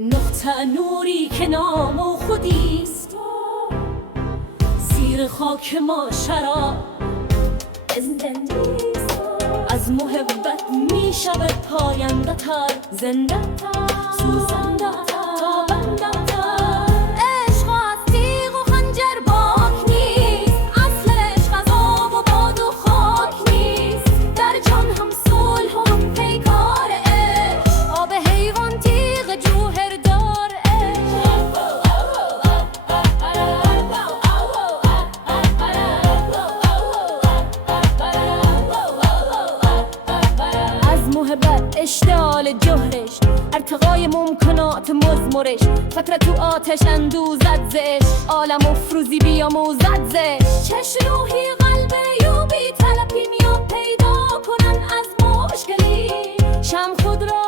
نقطه نوری که نام و خودیست، زیر خاک ما شراب زندگیست. از محبت می شود پاینده تر، زنده تر، سوزنده تر، تابنده تر. عشق از تیغ و خنجر باک نیست، اصل عشق از آب و باد و خاک نیست. در جان هم صلح و هم پیکار عشق، آب حیوان تیغ جوهر دار محبت اشتعال جهرش، ارتقای ممکنات مزمرش. فکر تو آتش اندوزد زش، عالم افروزی بیاموزد زش. چش روحی قلب یوبی طلب کیمیا پیدا کنن از مشکلی. شم خود را